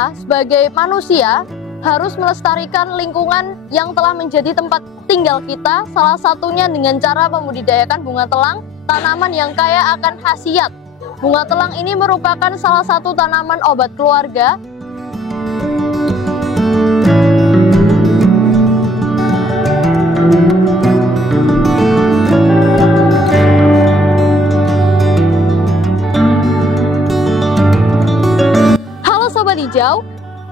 Kita sebagai manusia harus melestarikan lingkungan yang telah menjadi tempat tinggal kita, salah satunya dengan cara membudidayakan bunga telang, tanaman yang kaya akan khasiat. Bunga telang ini merupakan salah satu tanaman obat keluarga. Halo Sobat Hijau,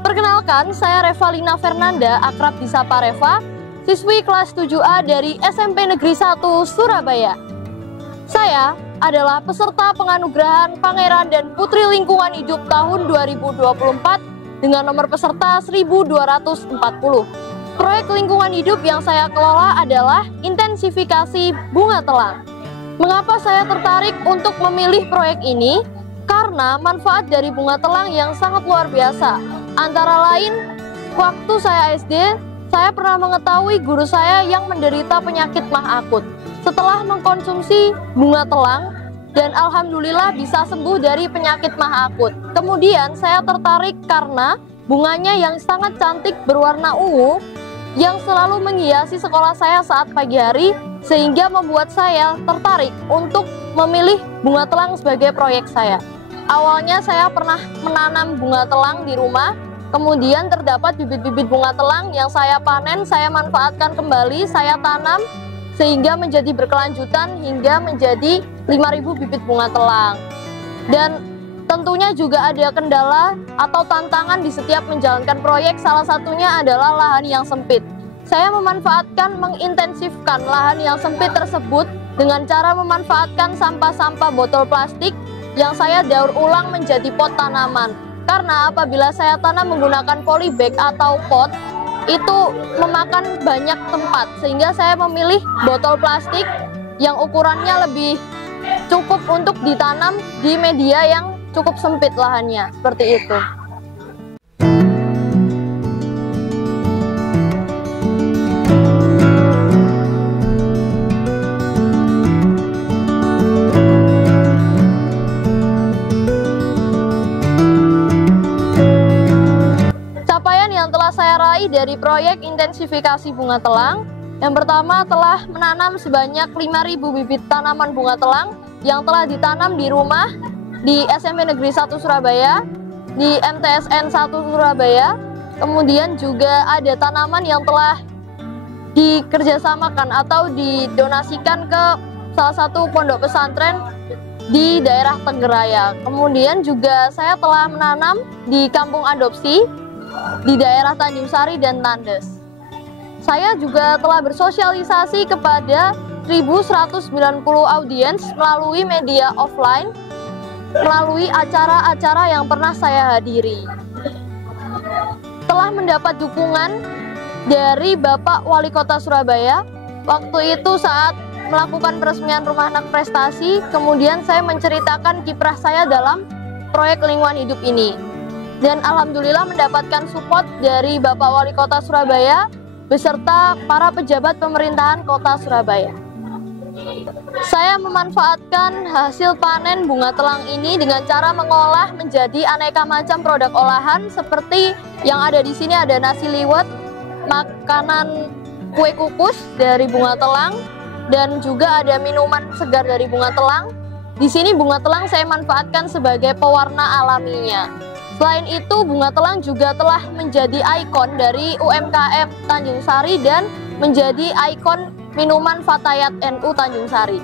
perkenalkan saya Revalina Fernanda, akrab disapa Reva, siswi kelas 7A dari SMP Negeri 1 Surabaya. Saya adalah peserta penganugerahan Pangeran dan Putri Lingkungan Hidup tahun 2024 dengan nomor peserta 1240. Proyek lingkungan hidup yang saya kelola adalah intensifikasi bunga telang. Mengapa saya tertarik untuk memilih proyek ini? Karena manfaat dari bunga telang yang sangat luar biasa. Antara lain, waktu saya SD, saya pernah mengetahui guru saya yang menderita penyakit mah akut. Setelah mengkonsumsi bunga telang, dan alhamdulillah bisa sembuh dari penyakit mah akut. Kemudian saya tertarik karena bunganya yang sangat cantik berwarna ungu, yang selalu menghiasi sekolah saya saat pagi hari, sehingga membuat saya tertarik untuk memilih bunga telang sebagai proyek saya. Awalnya saya pernah menanam bunga telang di rumah, kemudian terdapat bibit-bibit bunga telang yang saya panen, saya manfaatkan kembali, saya tanam, sehingga menjadi berkelanjutan hingga menjadi 5.000 bibit bunga telang. Dan tentunya juga ada kendala atau tantangan di setiap menjalankan proyek, salah satunya adalah lahan yang sempit. Saya memanfaatkan, mengintensifkan lahan yang sempit tersebut dengan cara memanfaatkan sampah-sampah botol plastik yang saya daur ulang menjadi pot tanaman. Karena apabila saya tanam menggunakan polybag atau pot, itu memakan banyak tempat, sehingga saya memilih botol plastik yang ukurannya lebih cukup untuk ditanam di media yang cukup sempit lahannya, seperti itu. Yang telah saya raih dari proyek intensifikasi bunga telang, yang pertama telah menanam sebanyak 5.000 bibit tanaman bunga telang yang telah ditanam di rumah di SMP Negeri 1 Surabaya, di MTSN 1 Surabaya. Kemudian juga ada tanaman yang telah dikerjasamakan atau didonasikan ke salah satu pondok pesantren di daerah Tenggeraya. Kemudian juga saya telah menanam di kampung adopsi di daerah Tanjung Sari dan Tandes. Saya juga telah bersosialisasi kepada 1.190 audiens melalui media offline, melalui acara-acara yang pernah saya hadiri. Telah mendapat dukungan dari Bapak Wali Kota Surabaya. Waktu itu saat melakukan peresmian Rumah Anak Prestasi, kemudian saya menceritakan kiprah saya dalam proyek lingkungan hidup ini. Dan alhamdulillah mendapatkan support dari Bapak Wali Kota Surabaya beserta para pejabat pemerintahan Kota Surabaya. Saya memanfaatkan hasil panen bunga telang ini dengan cara mengolah menjadi aneka macam produk olahan, seperti yang ada di sini ada nasi liwet, makanan kue kukus dari bunga telang, dan juga ada minuman segar dari bunga telang. Di sini bunga telang saya manfaatkan sebagai pewarna alaminya. Selain itu, bunga telang juga telah menjadi ikon dari UMKM Tanjung Sari dan menjadi ikon minuman Fatayat NU Tanjung Sari.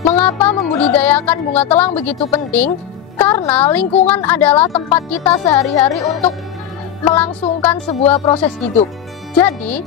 Mengapa membudidayakan bunga telang begitu penting? Karena lingkungan adalah tempat kita sehari-hari untuk melangsungkan sebuah proses hidup. Jadi,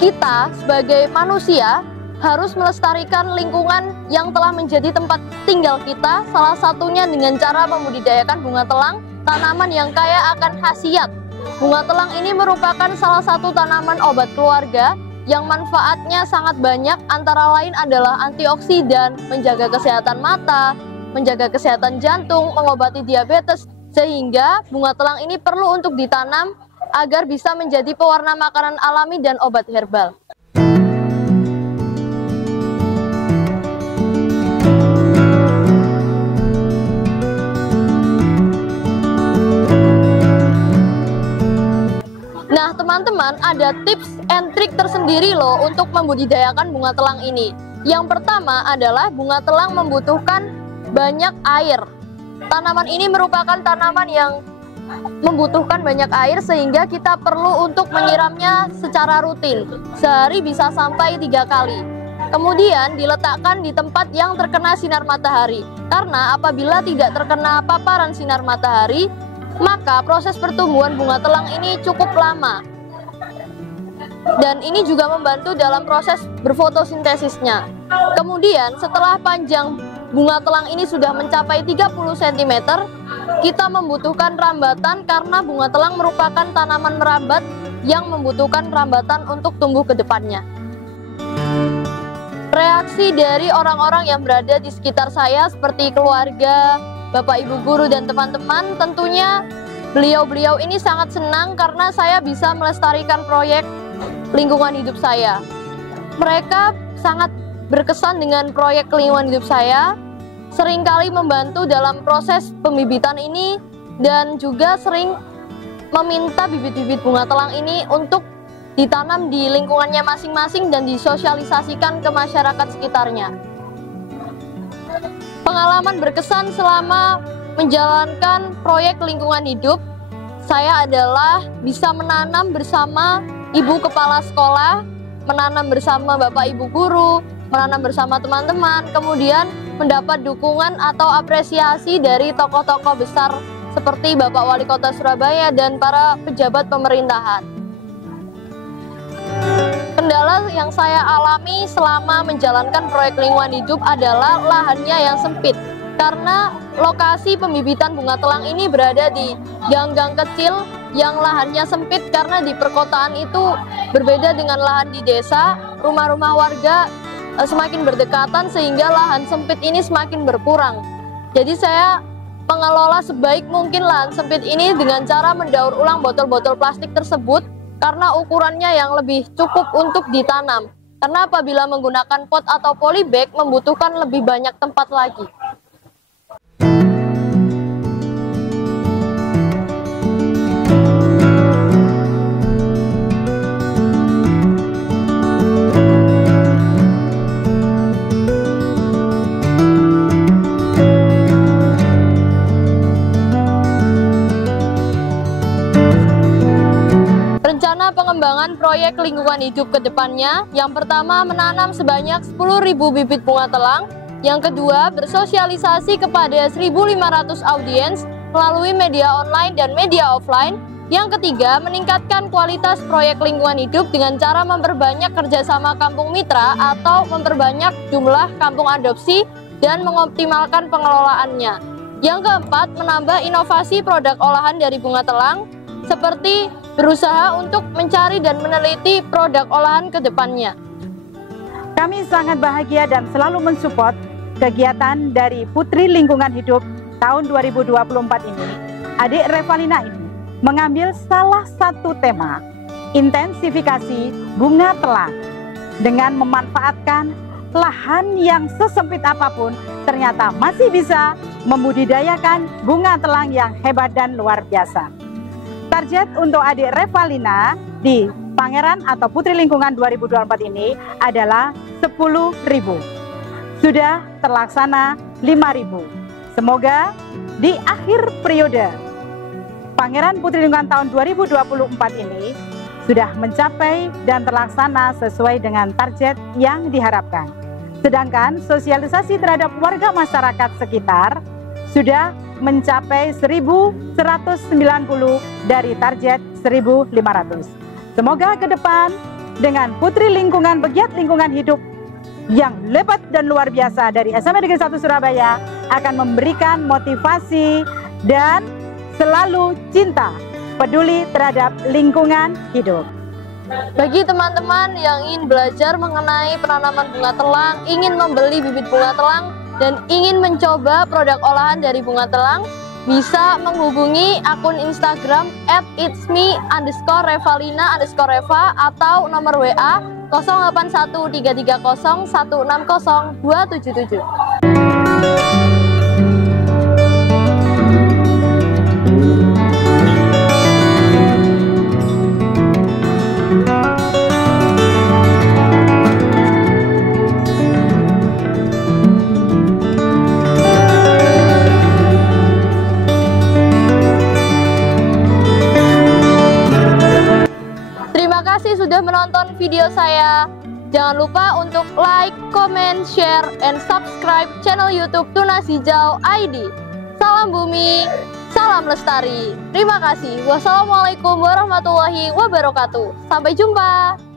kita sebagai manusia harus melestarikan lingkungan yang telah menjadi tempat tinggal kita, salah satunya dengan cara membudidayakan bunga telang, tanaman yang kaya akan khasiat. Bunga telang ini merupakan salah satu tanaman obat keluarga yang manfaatnya sangat banyak, antara lain adalah antioksidan, menjaga kesehatan mata, menjaga kesehatan jantung, mengobati diabetes, sehingga bunga telang ini perlu untuk ditanam agar bisa menjadi pewarna makanan alami dan obat herbal. ada tips and trik tersendiri loh untuk membudidayakan bunga telang ini. Yang pertama adalah bunga telang membutuhkan banyak air. Tanaman ini merupakan tanaman yang membutuhkan banyak air sehingga kita perlu untuk menyiramnya secara rutin. Sehari bisa sampai 3 kali. Kemudian diletakkan di tempat yang terkena sinar matahari. Karena apabila tidak terkena paparan sinar matahari, maka proses pertumbuhan bunga telang ini cukup lama. Dan ini juga membantu dalam proses berfotosintesisnya. Kemudian setelah panjang bunga telang ini sudah mencapai 30 cm, kita membutuhkan rambatan karena bunga telang merupakan tanaman merambat yang membutuhkan rambatan untuk tumbuh ke depannya. Reaksi dari orang-orang yang berada di sekitar saya seperti keluarga, Bapak Ibu guru dan teman-teman, tentunya beliau-beliau ini sangat senang karena saya bisa melestarikan proyek lingkungan hidup saya. Mereka sangat berkesan dengan proyek lingkungan hidup saya, seringkali membantu dalam proses pembibitan ini dan juga sering meminta bibit-bibit bunga telang ini untuk ditanam di lingkungannya masing-masing dan disosialisasikan ke masyarakat sekitarnya. Pengalaman berkesan selama menjalankan proyek lingkungan hidup, saya adalah bisa menanam bersama ibu kepala sekolah, menanam bersama Bapak Ibu guru, menanam bersama teman-teman, kemudian mendapat dukungan atau apresiasi dari tokoh-tokoh besar seperti Bapak Wali Kota Surabaya dan para pejabat pemerintahan. Kendala yang saya alami selama menjalankan proyek lingkungan hidup adalah lahannya yang sempit. Karena lokasi pembibitan bunga telang ini berada di gang-gang kecil yang lahannya sempit karena di perkotaan itu berbeda dengan lahan di desa, rumah-rumah warga semakin berdekatan sehingga lahan sempit ini semakin berkurang. Jadi saya mengelola sebaik mungkin lahan sempit ini dengan cara mendaur ulang botol-botol plastik tersebut karena ukurannya yang lebih cukup untuk ditanam. Karena apabila menggunakan pot atau polybag membutuhkan lebih banyak tempat lagi. Rencana pengembangan proyek lingkungan hidup ke depannya, yang pertama menanam sebanyak 10.000 bibit bunga telang, yang kedua bersosialisasi kepada 1.500 audiens melalui media online dan media offline, yang ketiga meningkatkan kualitas proyek lingkungan hidup dengan cara memperbanyak kerjasama kampung mitra atau memperbanyak jumlah kampung adopsi dan mengoptimalkan pengelolaannya. Yang keempat menambah inovasi produk olahan dari bunga telang, seperti berusaha untuk mencari dan meneliti produk olahan ke depannya. Kami sangat bahagia dan selalu mensupport kegiatan dari Putri Lingkungan Hidup tahun 2024 ini. Adik Revalina ini mengambil salah satu tema, intensifikasi bunga telang. Dengan memanfaatkan lahan yang sesempit apapun, ternyata masih bisa membudidayakan bunga telang yang hebat dan luar biasa. Target untuk adik Revalina di Pangeran atau Putri Lingkungan 2024 ini adalah 10.000. Sudah terlaksana 5.000. Semoga di akhir periode Pangeran Putri Lingkungan tahun 2024 ini sudah mencapai dan terlaksana sesuai dengan target yang diharapkan. Sedangkan sosialisasi terhadap warga masyarakat sekitar sudah mencapai 1.190 dari target 1.500. Semoga ke depan dengan Putri Lingkungan pegiat lingkungan hidup yang lebat dan luar biasa dari SMA Negeri 1 Surabaya akan memberikan motivasi dan selalu cinta, peduli terhadap lingkungan hidup. Bagi teman-teman yang ingin belajar mengenai penanaman bunga telang, ingin membeli bibit bunga telang, dan ingin mencoba produk olahan dari bunga telang, bisa menghubungi akun Instagram @itsme_revalina_reva atau nomor WA 081330160277. Jangan lupa untuk like, comment, share, and subscribe channel YouTube Tunas Hijau ID. Salam bumi, salam lestari. Terima kasih. Wassalamualaikum warahmatullahi wabarakatuh. Sampai jumpa.